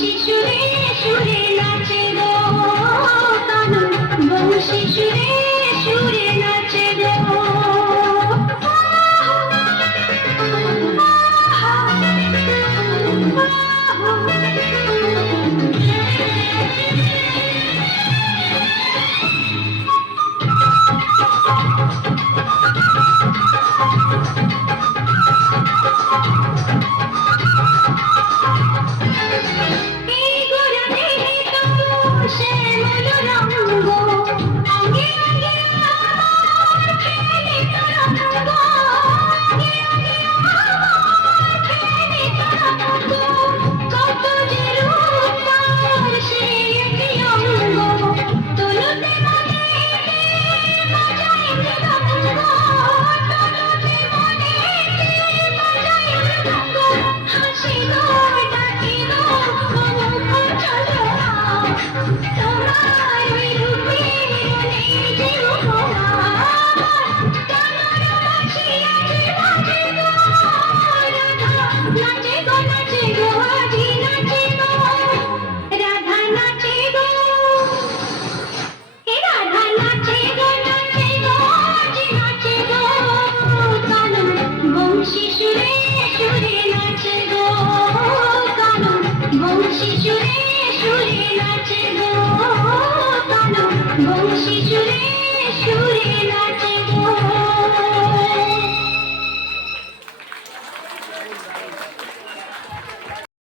শিশুরে সুরে নাচে গো কানন, বহু শিশুরে সুরে নাচে গো। এই গরনে তবু শ্যামল রঙ্গ, অঙ্গে অঙ্গে আমার খেলে তরঙ্গ, অঙ্গে অঙ্গে আমার খেলে তরঙ্গ। কত যে রূপ তার সে একই অঙ্গ, দোলতে মনেতে বাজায় মৃদঙ্গ, দোলতে মনেতে বাজায় মৃদঙ্গ। হাসি গো ডাকি গো অমুক চলো তোমার